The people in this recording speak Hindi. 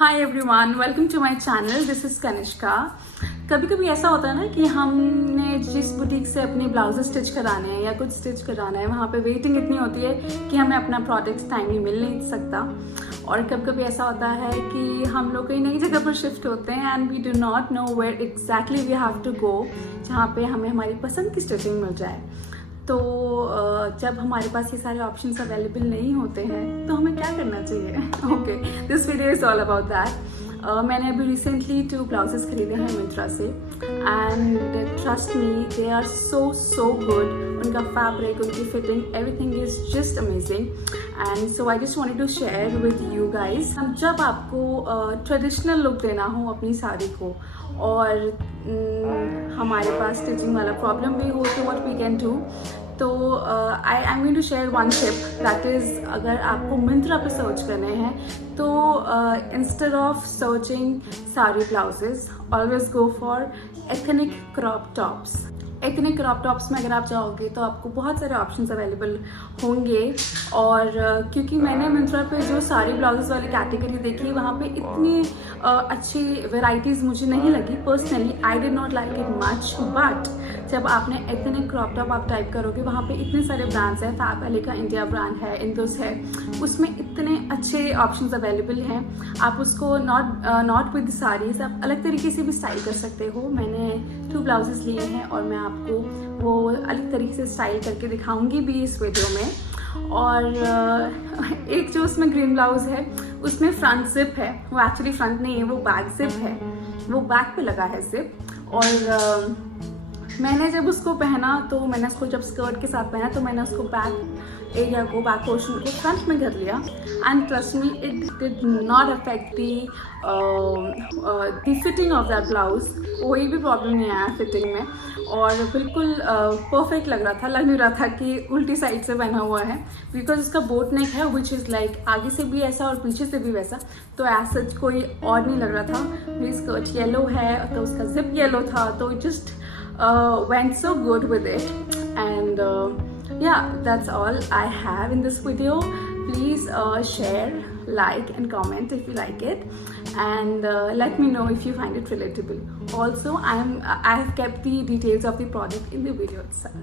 Hi everyone, welcome to my channel. This is Kanishka. कभी कभी ऐसा होता है ना कि हमने जिस बुटीक से अपने ब्लाउजेस स्टिच कराने हैं या कुछ स्टिच कराना है, वहाँ पे वेटिंग इतनी होती है कि हमें अपना प्रोडक्ट्स टाइमली मिल नहीं सकता। और कभी कभी ऐसा होता है कि हम लोग कहीं नई जगह पर शिफ्ट होते हैं and we do not know where exactly we have to go, जहाँ पे हमें हमारी पसंद की स्टिचिंग मिल जाए। तो जब हमारे पास ये सारे ऑप्शंस अवेलेबल नहीं होते हैं तो हमें क्या करना चाहिए? Okay, this video is all about that. मैंने अभी रिसेंटली 2 ब्लाउजेस खरीदे हैं मिंत्रा से and trust me, they are so good. उनका फैब्रिक, उनकी fitting, everything is just amazing and so I just wanted to share with you guys. जब आपको ट्रेडिशनल लुक देना हो अपनी साड़ी को और हमारे पास स्टिचिंग वाला प्रॉब्लम भी हो, तो व्हाट वी कैन डू, तो I am going to share one tip that is, अगर आपको मिंत्रा पे सर्च करने हैं तो instead of searching sari blouses, always go for ethnic crop tops. Ethnic crop tops में अगर आप जाओगे तो आपको बहुत सारे ऑप्शंस अवेलेबल होंगे। और क्योंकि मैंने मिंत्रा पे जो साड़ी ब्लाउजेस वाली कैटेगरी देखी, वहाँ पे इतनी अच्छी वेराइटीज़ मुझे नहीं लगी। Personally I did not like it much, but जब आपने एथनिक क्रॉप टॉप आप टाइप करोगे, वहाँ पे इतने सारे ब्रांड्स हैं। फैब वैली का इंडिया ब्रांड है, इंदुस है, उसमें इतने अच्छे ऑप्शंस अवेलेबल हैं। आप उसको नॉट विद साड़ीज, आप अलग तरीके से भी स्टाइल कर सकते हो। मैंने 2 ब्लाउजेस लिए हैं और मैं आपको वो अलग तरीके से स्टाइल करके दिखाऊंगी भी इस वीडियो में। और एक जो उसमें ग्रीन ब्लाउज है, उसमें फ्रंट जिप है। वो एक्चुअली फ्रंट नहीं है, वो बैक जिप है, वो बैक पे लगा है जिप। और मैंने जब उसको पहना, तो मैंने उसको जब स्कर्ट के साथ पहना, तो मैंने उसको बैक एरिया को, बैक पोर्शन को फ्रंट में कर लिया and trust me, it did not affect the fitting of that blouse. कोई भी प्रॉब्लम नहीं आया फिटिंग में और बिल्कुल परफेक्ट लग रहा था। लग नहीं रहा था कि उल्टी साइड से पहना हुआ है, बिकॉज उसका बोट नेक है, विच इज़ लाइक आगे से भी ऐसा और पीछे से भी वैसा, तो ऐसा कोई और नहीं लग रहा था। मेरी स्कर्ट येलो है तो उसका जिप येलो था, तो it just went so good with it and yeah, that's all I have in this video. Please share, like and comment if you like it, and let me know if you find it relatable. Also I have kept the details of the product in the video itself.